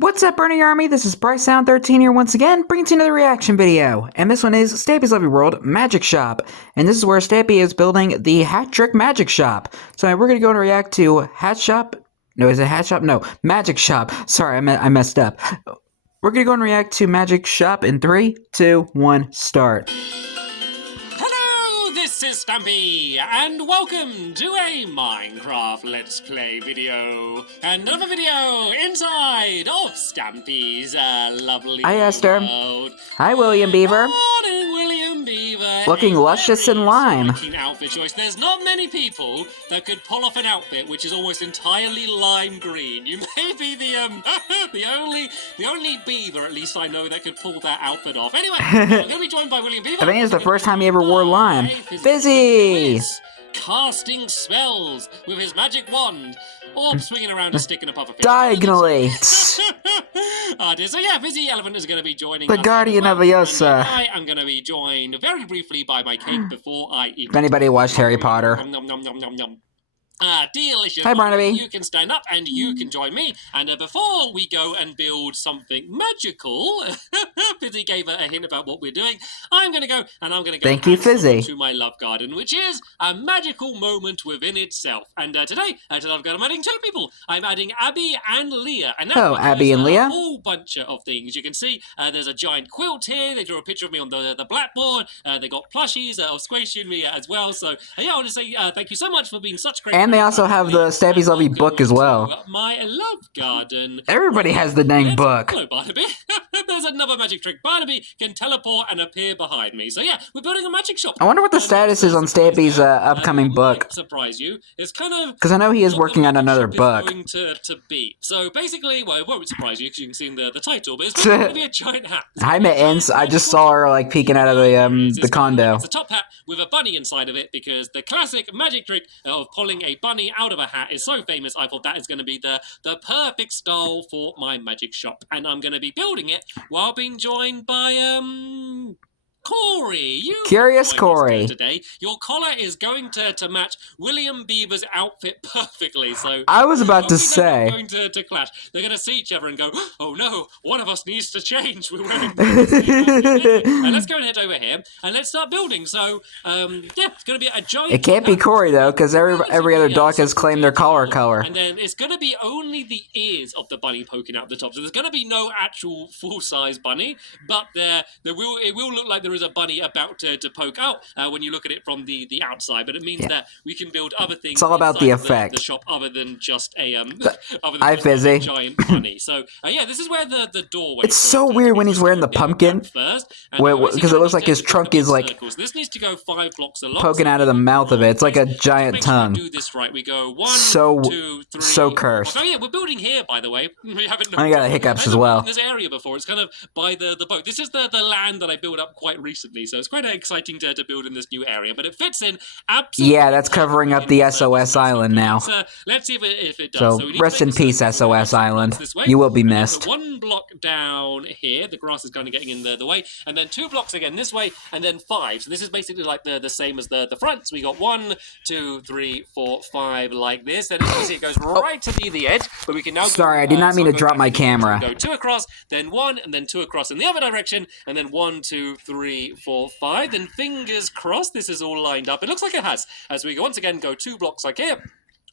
What's up, Bernie Army? This is BryceAllen13 here once again, bringing to you another reaction video. And this one is Stampy's Lovely World Magic Shop. And this is where Stampy is building the Hat Trick Magic Shop. So we're going to go and react to Hat Shop. No, is it Hat Shop? No, Magic Shop. Sorry, I messed up. We're going to go and react to Magic Shop in 3, 2, 1, start. This is Stampy, and welcome to a Minecraft Let's Play video. Another video inside of Stampy's lovely Hi, Esther. world. Hi, William Beaver. Morning, William Beaver. Looking luscious in lime. Outfit choice. There's not many people that could pull off an outfit which is almost entirely lime green. You may be the only beaver, at least I know, that could pull that outfit off. Anyway, I'm going to be joined by William Beaver. I think it's the first time he ever wore lime. Fizzy! Casting spells with his magic wand, or swinging around a stick and a puffer fish. Diagonally! So yeah, Fizzy Elephant is going to be joining The us Guardian as of well, Yosa. and I am going to be joined very briefly by my cake before I eat. If anybody watched Harry Potter. Nom, nom, nom, nom, nom. Delicious. Hi, Barnaby. You can stand up and you can join me. And before we go and build something magical, Fizzy gave a hint about what we're doing. I'm going to go and I'm going to go Thank you, Fizzy. to my love garden, which is a magical moment within itself. And today, to Love Garden, I'm adding two people. I'm adding Abby and Leah. And oh, Abby and Leah. A whole bunch of things. You can see there's a giant quilt here. They drew a picture of me on the blackboard. They got plushies of Squishy and me as well. So yeah, I want to say thank you so much for being such great. And they also have the Stampy's Lovely book as well. My love garden. Everybody has the dang book. Hello, Barnaby. There's another magic trick. Barnaby can teleport and appear behind me. So yeah, we're building a magic shop. I wonder what the status is on Stampy's upcoming book. Surprise you. It's kind of because I know he is working on another book. Going to be. So basically, well, it won't surprise you because you can see in the title, but it's going to be a giant hat. Hi, Mittens. I just saw her like peeking out of the condo. It's a top hat with a bunny inside of it because the classic magic trick of pulling a bunny out of a hat is so famous. I thought that is going to be the perfect style for my magic shop, and I'm going to be building it while being joined by Corey. Curious Corey. Today, your collar is going to match William Beaver's outfit perfectly. So I was about to say, going to clash. They're going to see each other and go, "Oh no, one of us needs to change. We're wearing." And let's go and head over here and let's start building. So yeah, it's going to be a giant. It can't be Corey though, because every other dog has claimed their collar color. And then it's going to be only the ears of the bunny poking out the top. So there's going to be no actual full-size bunny, but it will look like there is a bunny about to poke out when you look at it from the outside. But it means that we can build other things. It's all about the effect. The shop, other than just a Fizzy. Giant bunny. So yeah, this is where the doorway. It's so weird when he's wearing the pumpkin, because it looks like his trunk is like this needs to go 5 blocks along, poking out of the mouth of it. It's like a giant tongue. Do this right. We go 1, so 2, 3. So cursed. Oh yeah, we're building here, by the way. We haven't. I got hiccups as well. This area before, it's kind of by the boat. This is the land that I built up quite recently, so it's quite exciting to build in this new area. But it fits in absolutely. Yeah, that's covering up the SOS Island now. Let's see if it does. So rest in peace, SOS Island. You will be missed. 1 block down here, the grass is kind of getting in the way, and then 2 blocks again this way, and then 5. So this is basically like the same as the front. So we got 1, 2, 3, 4, 5 like this. And as you can see, it goes right to the edge, but we can now. Sorry, I did not mean to drop my camera. Go 2 across, then 1, and then 2 across in the other direction, and then 1, 2, 3, 4, 5. Then fingers crossed, this is all lined up. It looks like it has. As we once again go 2 blocks like here.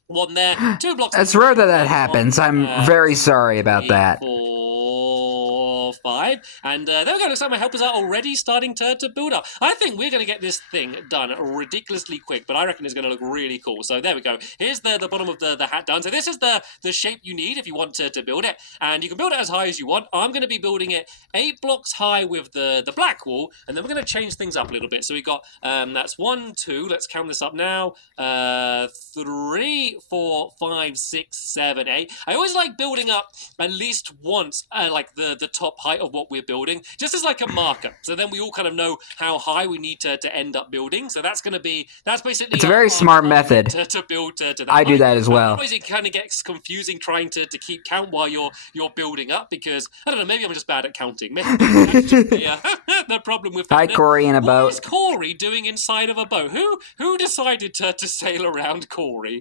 1 there, 2 blocks. It's rare that happens. I'm very sorry about that. 4, 5, and there we go. Looks like my helpers are already starting to build up. I think we're going to get this thing done ridiculously quick, but I reckon it's going to look really cool. So there we go. Here's the bottom of the hat done. So this is the shape you need if you want to build it, and you can build it as high as you want. I'm going to be building it 8 blocks high with the black wall, and then we're going to change things up a little bit. So we got that's 1, 2. Let's count this up now. 3, 4, 5, 6, 7, 8. I always like building up at least once, like the top height height of what we're building, just as like a marker. So then we all kind of know how high we need to end up building. So that's basically It's a very smart method. to build to that. I do that as well. Otherwise, it kind of gets confusing trying to keep count while you're building up, because I don't know, maybe I'm just bad at counting. Maybe that's just the problem with that. Hi, Corey, in a boat. What is Corey doing inside of a boat? Who decided to sail around Corey?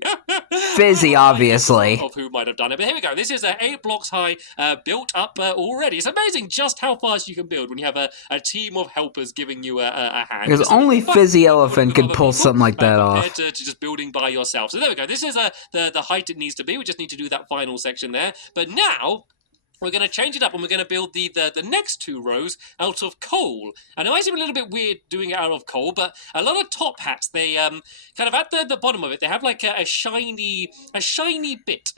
Fizzy, obviously. Of who might have done it. But here we go. This is 8 blocks high, built up already. It's amazing just how fast you can build when you have a team of helpers giving you a hand. Because only Fizzy Elephant could pull something like that off. Compared to just building by yourself. So there we go. This is the height it needs to be. We just need to do that final section there. But now we're going to change it up, and we're going to build the next 2 rows out of coal. And it might seem a little bit weird doing it out of coal, but a lot of top hats, they kind of at the bottom of it, they have like a shiny bit.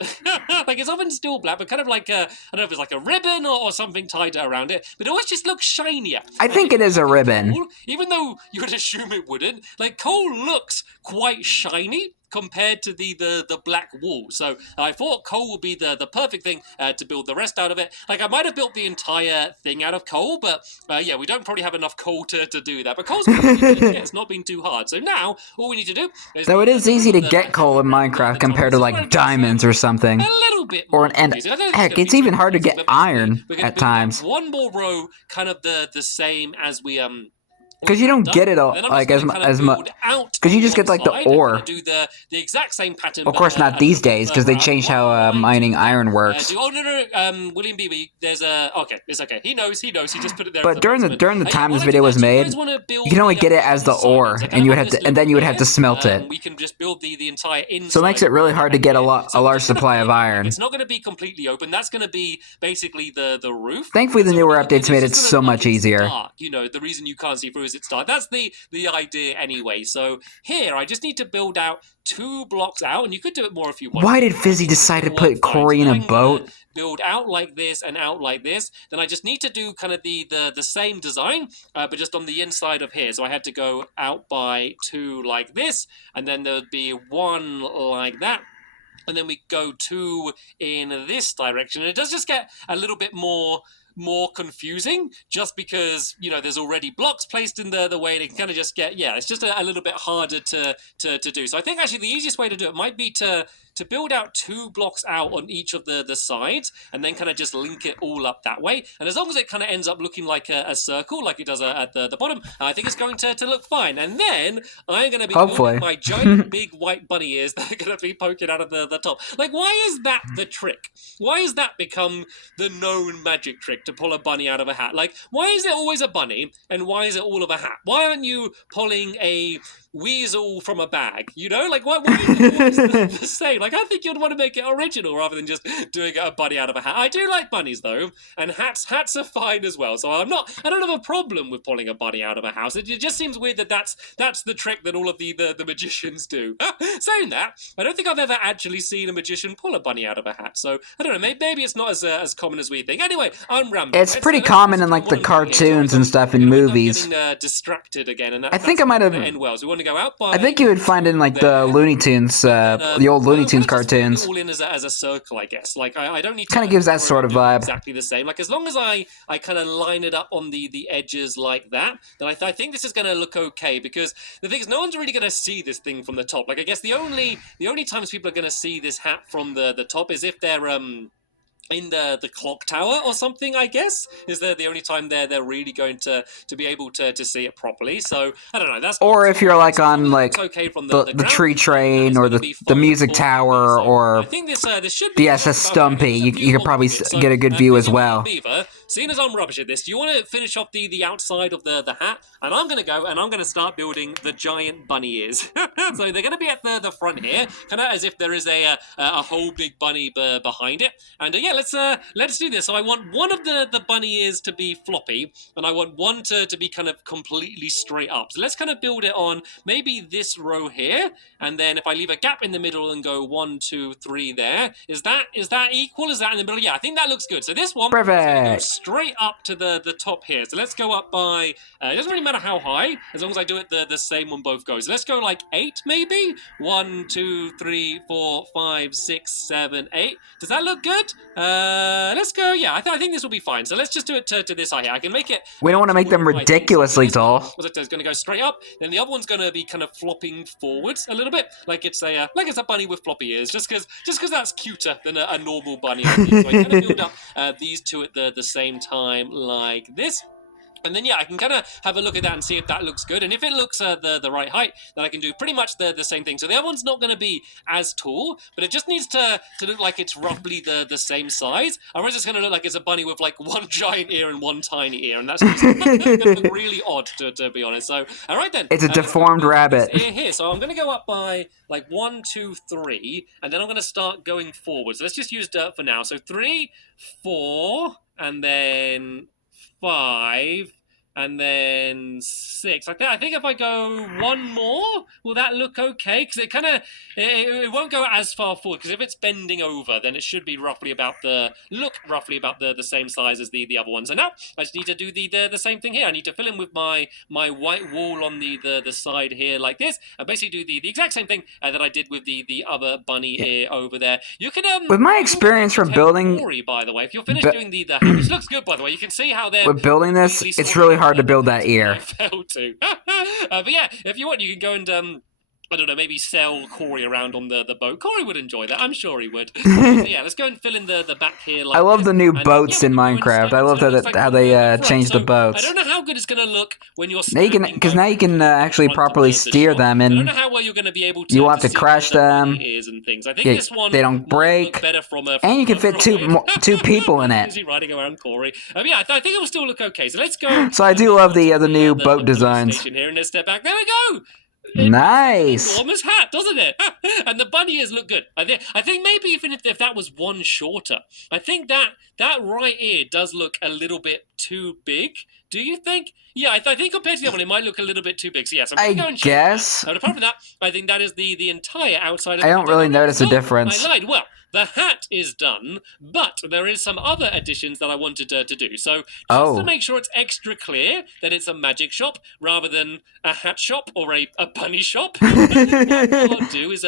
Like it's often still black, but kind of like I don't know if it's like a ribbon or something tied around it, but it always just looks shinier. I think it is a ribbon. Coal, even though you would assume it wouldn't, like coal looks quite shiny compared to the black wool. So I thought coal would be the perfect thing to build the rest out of it. Like I might have built the entire thing out of coal, but yeah, we don't probably have enough coal to do that. But coal's it's not been too hard. So now all we need to do is... Though it is easy to get coal in Minecraft compared to like diamonds or something. A little bit Or more and easy. heck, it's even hard to get iron at times. One more row, kind of the same as we Because you don't get it all like as much. Because you just get like the ore. Do the exact same pattern. Of course, not these days, because they changed how mining iron works. Oh no, William Beebe. There's a okay. It's okay. He knows. He just put it there. But during the time this video was made, you can only get it as the ore, and you would have to, and then you would have to smelt it. We can just build the entire inside. So it makes it really hard to get a large supply of iron. It's not going to be completely open. That's going to be basically the roof. Thankfully, the newer updates made it so much easier. Dark. You know, the reason you can't see through is it's dark. That's the idea anyway. So here, I just need to build out 2 blocks out, and you could do it more if you want. Why did Fizzy decide to put Corey in a boat? Build out like this and out like this. Then I just need to do kind of the same design, but just on the inside of here. So I had to go out by 2 like this, and then there would be 1 like that. And then we go 2 in this direction. And it does just get a little bit more confusing, just because, you know, there's already blocks placed in the way. They can kind of just get, yeah, it's just a little bit harder to do. So I think actually the easiest way to do it might be to build out 2 blocks out on each of the sides, and then kind of just link it all up that way. And as long as it kind of ends up looking like a circle, like it does at the bottom, I think it's going to look fine. And then I'm going to be building my giant big white bunny ears that are going to be poking out of the top. Like, why is that the trick? Why has that become the known magic trick, to pull a bunny out of a hat? Like, why is it always a bunny, and why is it all of a hat? Why aren't you pulling a weasel from a bag? You know, like why is it always the same? Like, I think you'd want to make it original rather than just doing a bunny out of a hat. I do like bunnies though, and hats are fine as well. So I don't have a problem with pulling a bunny out of a house. It just seems weird that that's the trick that all of the magicians do. Saying that, I don't think I've ever actually seen a magician pull a bunny out of a hat. So I don't know. Maybe it's not as common as we think. Anyway, I'm rambling. It's pretty common in like the cartoons and stuff in movies. Getting distracted again, and I think I might have. End well. So we want to go out by. I think you would find in like the Looney Tunes, the old Looney Tunes cartoons. All in as a circle, I guess. Like I don't need to. Kind of gives that sort of vibe. Exactly the same. Like as long as I kind of line it up on the edges like that, then I think this is going to look okay. Because the thing is, no one's really going to see this thing from the top. Like I guess the only times people are going to see this hat from the top is if they're in the clock tower or something, I guess, is the only time they're really going to be able to see it properly. So I don't know. That's or if you're like on like okay from the tree train or the music tower or I think this should be the SS Stampy, you could probably get a good view as well. Beaver, seeing as I'm rubbish at this, do you want to finish off the outside of the hat? And I'm going to go and I'm going to start building the giant bunny ears. So they're going to be at the front here, kind of as if there is a whole big bunny behind it. And yeah, let's do this. So I want one of the bunny ears to be floppy, and I want one to be kind of completely straight up. So let's kind of build it on maybe this row here, and then if I leave a gap in the middle and go 1, 2, 3 there, is that equal? Is that in the middle? Yeah, I think that looks good. So this one perfect. goes straight up to the top here. So let's go up by, it doesn't really matter how high, as long as I do it the same on both goes. So let's go like 8 maybe? 1, 2, 3, 4, 5, 6, 7, 8. Does that look good? Let's go, yeah, I think this will be fine. So let's just do it to this height here. I can make it... We don't want to make them ridiculously tall. It's going to go straight up, then the other one's going to be kind of flopping forwards a little bit, like it's a bunny with floppy ears, just because that's cuter than a normal bunny. So I'm going to build up these two at the same time like this. And then, yeah, I can kind of have a look at that and see if that looks good. And if it looks the right height, then I can do pretty much the same thing. So the other one's not going to be as tall, but it just needs to look like it's roughly the same size. Otherwise, it's going to look like it's a bunny with, like, one giant ear and one tiny ear. And that's just going to look really odd, to be honest. So, all right, then. It's a deformed rabbit. Ear here. So I'm going to go up by, like, 1, 2, 3, and then I'm going to start going forward. So let's just use dirt for now. So 3, 4, and then 5, and then 6. Like that. I think if I go one more, will that look okay? Because it kind of, it won't go as far forward. Because if it's bending over, then it should be roughly about the same size as the other one. So now I just need to do the same thing here. I need to fill in with my white wall on the side here like this, and basically do the exact same thing that I did with the other bunny ear over there. You can with my experience from building, Corey, by the way, if you're finished doing the which looks good, by the way, you can see how they're with building this. It's really hard to build that ear. I failed to. But yeah, if you want, you can go and I don't know, maybe sell Corey around on the boat. Corey would enjoy that. I'm sure he would. So yeah, let's go and fill in the back here. Like I love the new boats in yeah, Minecraft. I love how they changed the boats. I don't know how good it's going to look when you're because now you can actually properly steer them, and I don't know how well you're going to be able to. You want to crash them. And things. I think this one they don't break. Better from and you can fit two people in it. Is he riding around Corey? Yeah, I think it will still look okay. So let's go. So I do love the new boat designs. Here and let's step back. There we go. Nice. Enormous hat, doesn't it? And the bunny ears look good. I think maybe even if that was one shorter, I think that right ear does look a little bit too big. Do you think? Yeah, I think compared to the other one, it might look a little bit too big. So yes, I'm going to guess. Apart from that, I think that is the entire outside of I don't really notice a difference. I lied. Well, the hat is done, but there is some other additions that I wanted to do. So just to make sure it's extra clear that it's a magic shop rather than a hat shop or a bunny shop, what I'll do is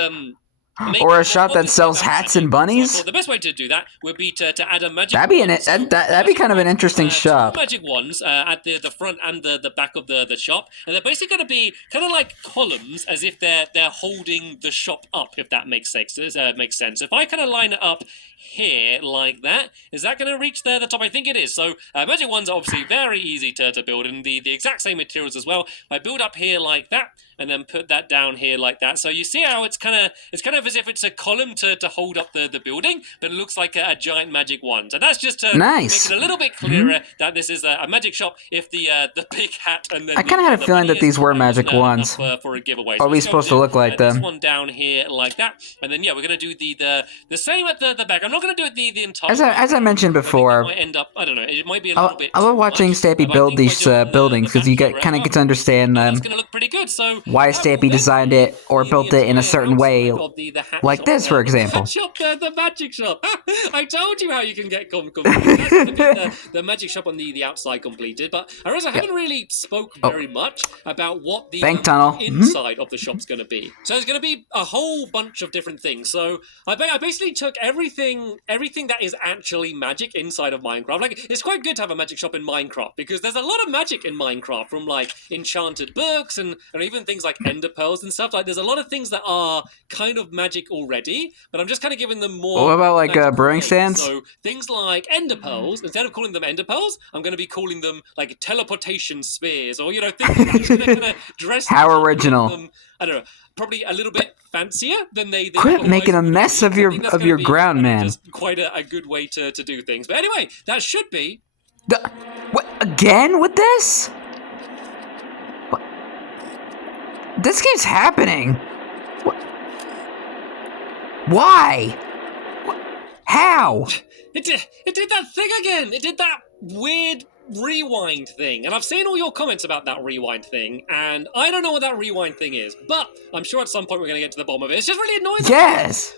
or a shop that sells hats and bunnies. So the best way to do that would be to add a magic. That'd be kind of an interesting shop. Magic wands at the front and the back of the shop, and they're basically going to be kind of like columns, as if they're holding the shop up. If that makes sense. If I kind of line it up here like that, is that going to reach the top? I think it is. So magic wands are obviously very easy to build, and the exact same materials as well. I build up here like that, and then put that down here like that. So you see how it's kind of as if it's a column to hold up the building, but it looks like a giant magic wand. So that's just to make it a little bit clearer that this is a magic shop. If the big hat and then I kind of had a feeling that these were magic wands. For a giveaway. Are we supposed to look like them? This one down here like that, and then yeah, we're gonna do the same at the back. I'm not gonna do it the entire. As I mentioned before, might end up, I don't know. It might be a little bit. I love watching Stampy build these buildings because you kind of get to understand It's gonna look pretty good. So why Stampy designed it or built it in a certain way, like this, for example. The magic shop. I told you how you can get completed. That's the magic shop on the outside completed, but I haven't really spoke very much about what the inside of the shop's going to be. So there's going to be a whole bunch of different things. So I basically took everything that is actually magic inside of Minecraft. Like, it's quite good to have a magic shop in Minecraft because there's a lot of magic in Minecraft, from like enchanted books and even things like ender pearls and stuff. Like, there's a lot of things that are kind of magic already, but I'm just kind of giving them more. What about like brewing stands? So things like ender pearls, instead of calling them ender pearls, I'm going to be calling them like teleportation spheres, or things like that. I'm just going to kind of dress how original. Them, I don't know, probably a little bit fancier than they quit making a mess of your ground, man. Just quite a good way to do things. But anyway, that should be. What again with this? What? This keeps happening. What? Why? How? It did that thing again. It did that weird rewind thing, and I've seen all your comments about that rewind thing, and I don't know what that rewind thing is, but I'm sure at some point we're going to get to the bottom of it. It's just really annoying. Yes!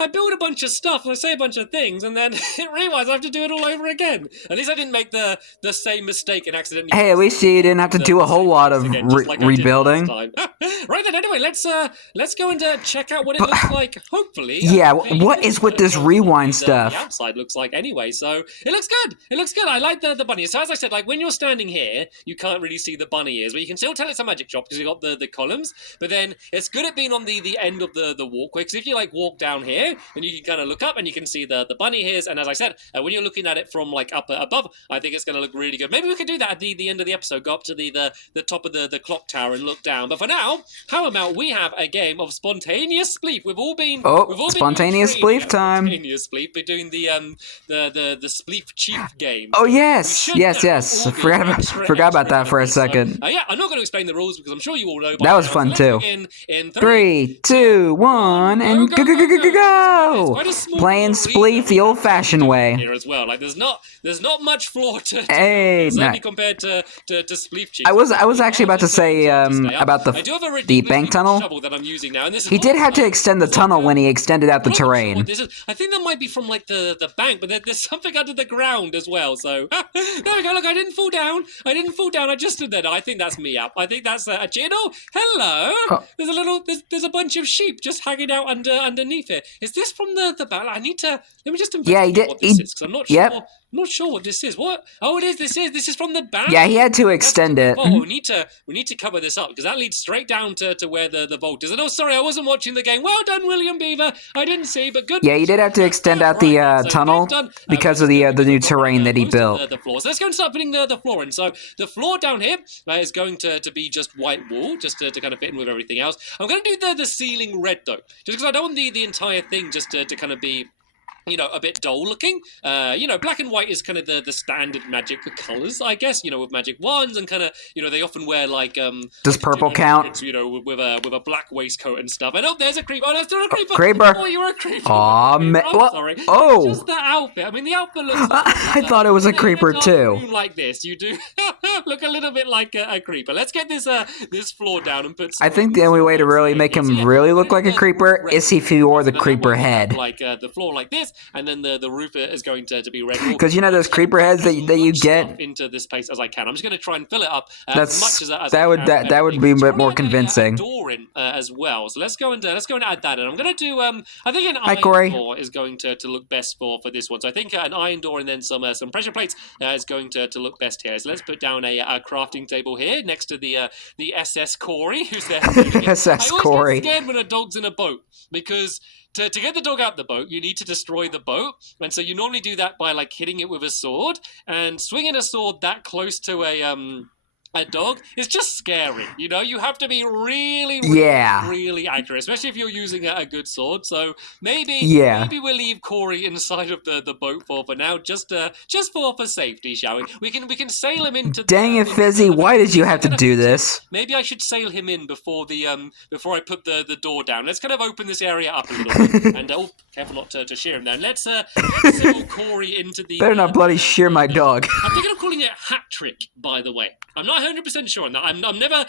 I build a bunch of stuff, and I say a bunch of things, and then it rewinds. I have to do it all over again. At least I didn't make the same mistake and accidentally... Hey, at least you didn't have to do a whole lot of rebuilding. Right then, anyway, let's go and check out what it looks like, hopefully. Yeah, what is with this rewind stuff? The outside looks like anyway, so it looks good. It looks good. I like the bunny. So as I said, like when you're standing here, you can't really see the bunny ears, but you can still tell it's a magic shop because you've got the columns. But then it's good at being on the end of the walkway, because if you like walk down here, then you can kind of look up and you can see the bunny ears. And as I said, when you're looking at it from like up above, I think it's going to look really good. Maybe we could do that at the end of the episode. Go up to the top of the clock tower and look down. But for now, how about we have a game of spontaneous spleef? We've all been spontaneous spleef time. Spontaneous spleef. We're doing the spleef chief game. Oh yes, yes. Forgot about that for a second. So, yeah, I'm not going to explain the rules because I'm sure you all know. That was fun too. In 3, 2, 1, and go! Playing spleef the old-fashioned way. Here as well. Like there's not much floor to hey, certainly compared to spleef chief. I was actually about to say about the bank tunnel. That I'm using now, and this he did have to extend the tunnel when he extended out the terrain. I think that might be from like the bank, but there's something under the ground as well. So there we go. Look, I didn't fall down. I just stood there. I think that's me up. I think that's a Gino. Hello. Oh. There's a bunch of sheep just hanging out underneath it. Is this from the back? Let me just investigate what this is, because I'm not sure. Yep. I'm not sure what this is. What? Oh, it is. This is from the back. Yeah, he had to extend it. Oh, we need to cover this up because that leads straight down to where the vault is. And oh, sorry, I wasn't watching the game. Well done, William Beaver. I didn't see, but good. Yeah, he did have to extend out the tunnel because of the new terrain that he built. The floor. So let's go and start putting the floor in. So the floor down here is going to be just white wall, just to kind of fit in with everything else. I'm going to do the ceiling red though, just because I don't want the entire thing just to kind of be, you know, a bit dull looking. You know, black and white is kind of the standard magic colours, I guess, you know, with magic wands and kind of, you know, they often wear like does purple count? You know, with a black waistcoat and stuff. And oh, there's a creeper. Oh, there's still a creeper. Creeper. Oh, you're a creeper. Aw, man. I'm sorry. Oh. Just the outfit. I mean, the outfit looks like I thought it was a creeper too. Like this, you do look a little bit like a creeper. Let's get this floor down and put some, I think the only way to really make him really look like a creeper is if he wore the creeper head. Like the floor like this, and then the roof is going to be red. Because you know those creeper heads that you get into this place as I can. I'm just going to try and fill it up as much as that would be a bit more convincing. A door in as well. So let's go and add that in. I'm going to do I think an Hi, iron door is going to look best for this one. So I think an iron door and then some pressure plates is going to look best here. So let's put down a crafting table here next to the SS Corey, who's there. SS Corey. I always get scared when a dog's in a boat because to get the dog out the boat, you need to destroy the boat. And so you normally do that by like hitting it with a sword, and swinging a sword that close to a dog is just scary. You know, you have to be really accurate, especially if you're using a good sword. So maybe we'll leave Corey inside of the boat for now, just for safety, shall we? We can sail him into. Dang it, Fizzy! Why did you have to do this? Maybe I should sail him in before I put the door down. Let's kind of open this area up a little bit, and careful not to shear him down. Let's sail Corey into the. Better not bloody shear my dog. I'm thinking of calling it Hat Trick, by the way. I'm not 100% sure on that. I'm never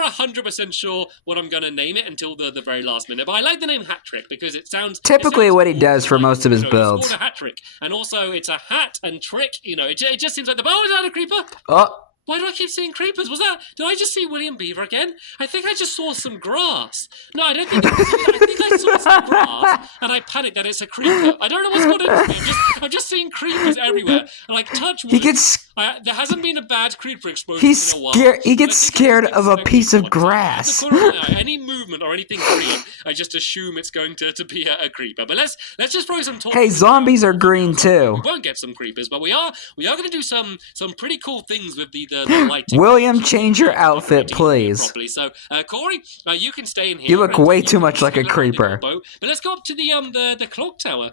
100% sure what I'm going to name it until the very last minute. But I like the name Hat Trick because it sounds typically what he does for most of his builds. It's called a hat trick, and also it's a hat and trick. You know, it just seems like is that a creeper? Oh. Why do I keep seeing creepers? Did I just see William Beaver again? I think I just saw some grass. No, I don't think I think I saw some grass, and I panicked that it's a creeper. I don't know what's going on with me. I'm just seeing creepers everywhere. And like, touch wood. There hasn't been a bad creeper explosion in a while. He gets scared of a piece of grass. Any movement or anything green, I just assume it's going to be a creeper. But let's just throw some. Hey, zombies are green too. We won't get some creepers, but we are going to do some pretty cool things with the lighting. William, change your outfit, please. So, Corey, you can stay in here. You look way too much like a creeper. But let's go up to the clock tower.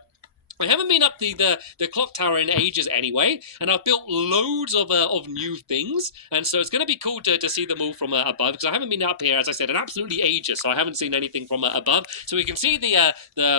I haven't been up the clock tower in ages anyway, and I've built loads of new things, and so it's going to be cool to see them all from above, because I haven't been up here, as I said, in absolutely ages, so I haven't seen anything from above. So we can see the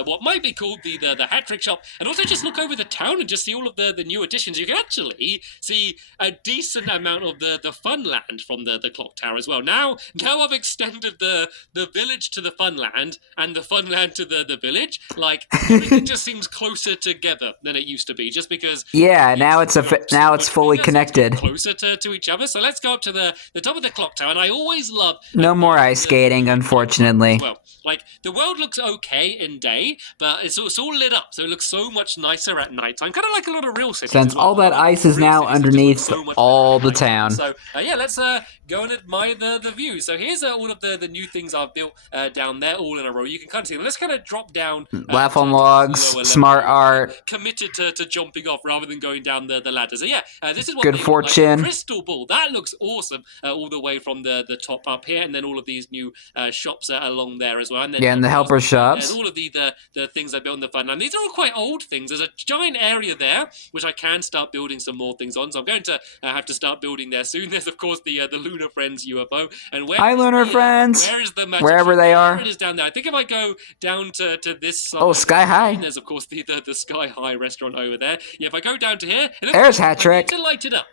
what might be called the hat trick shop, and also just look over the town and just see all of the new additions. You can actually see a decent amount of the fun land from the clock tower as well. Now I've extended the village to the fun land and the fun land to the village. Like, everything just seems closer together than it used to be, just because now it's fully connected. Closer to each other. So let's go up to the top of the clock tower, and I always love no more ice skating, unfortunately. Well, like, the world looks okay in day, but it's all lit up, so it looks so much nicer at night time, kind of like a lot of real cities. Since all that ice is now underneath all the town. So yeah, let's go and admire the view. So here's all of the new things I've built down there, all in a row. You can kind of see them. Let's kind of drop down. Laugh on logs, smart art. Committed to jumping off rather than going down the ladder. So yeah, this is what good fortune. Like, crystal ball. That looks awesome. All the way from the top up here, and then all of these new shops along there as well. And then and the helper shops. All of the things I built in the fun. And these are all quite old things. There's a giant area there which I can start building some more things on. So I'm going to have to start building there soon. There's of course the Lunar Friends UFO. And hi, Lunar Friends. Where is the magic wherever shop? They are? It is down there. I think if I go down to this side, oh, Sky High. there's of course the Sky High restaurant over there. Yeah, if I go down to here, there's hat trick. To light it up.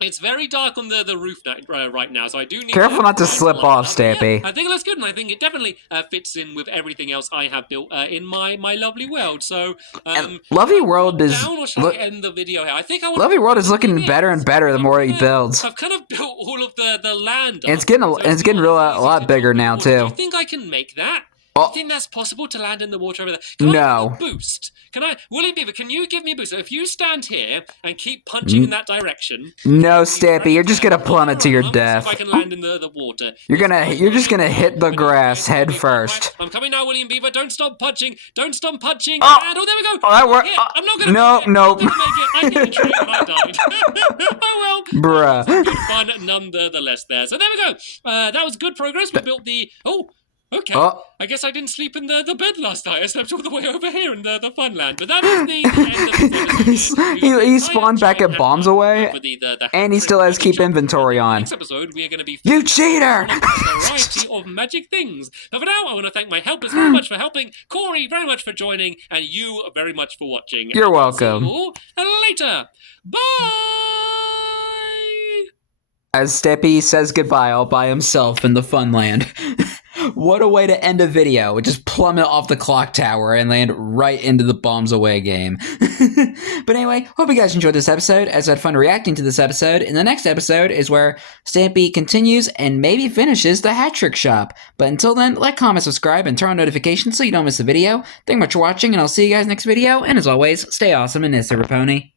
It's very dark on the roof right now, so I do need careful not to slip off, Stampy. Yeah, I think it looks good, and I think it definitely fits in with everything else I have built in my lovely world. So, Lovely World is. Down, or shall I end the video here? I think I want. Lovely World is looking better and better the more he builds. I've kind of built all of the land. It's getting a lot bigger now too. Do you think I can make that? Oh. Do you think that's possible to land in the water over there? Can no. I get a boost? William Beaver, can you give me a boost? So if you stand here and keep punching in that direction. No, Stampy, you're just gonna plummet to your death. If I can land in the water. You're just gonna hit the grass head first. I'm coming now, William Beaver. Don't stop punching. Don't stop punching. Oh, and, there we go. Oh, that worked. Yeah, I'm not gonna Nope. I hit the tree and I died. Oh well. Bruh. Good fun nonetheless there. So there we go. That was good progress. We built the... Okay, I guess I didn't sleep in the bed last night. I slept all the way over here in the fun land. But that is the end of this episode. he spawned back at bombs away, and he still has keep inventory on. Next episode, we are going to be... You cheater! A variety of magic things. But for now, I want to thank my helpers very much for helping, Corey very much for joining, and you very much for watching. You're welcome. See you later. Bye! As Stampy says goodbye all by himself in the fun land. What a way to end a video. Just plummet off the clock tower and land right into the bombs away game. But anyway, hope you guys enjoyed this episode, as I had fun reacting to this episode. And the next episode is where Stampy continues and maybe finishes the hat trick shop. But until then, like, comment, subscribe, and turn on notifications so you don't miss a video. Thank you much for watching, and I'll see you guys next video. And as always, stay awesome and this Pony.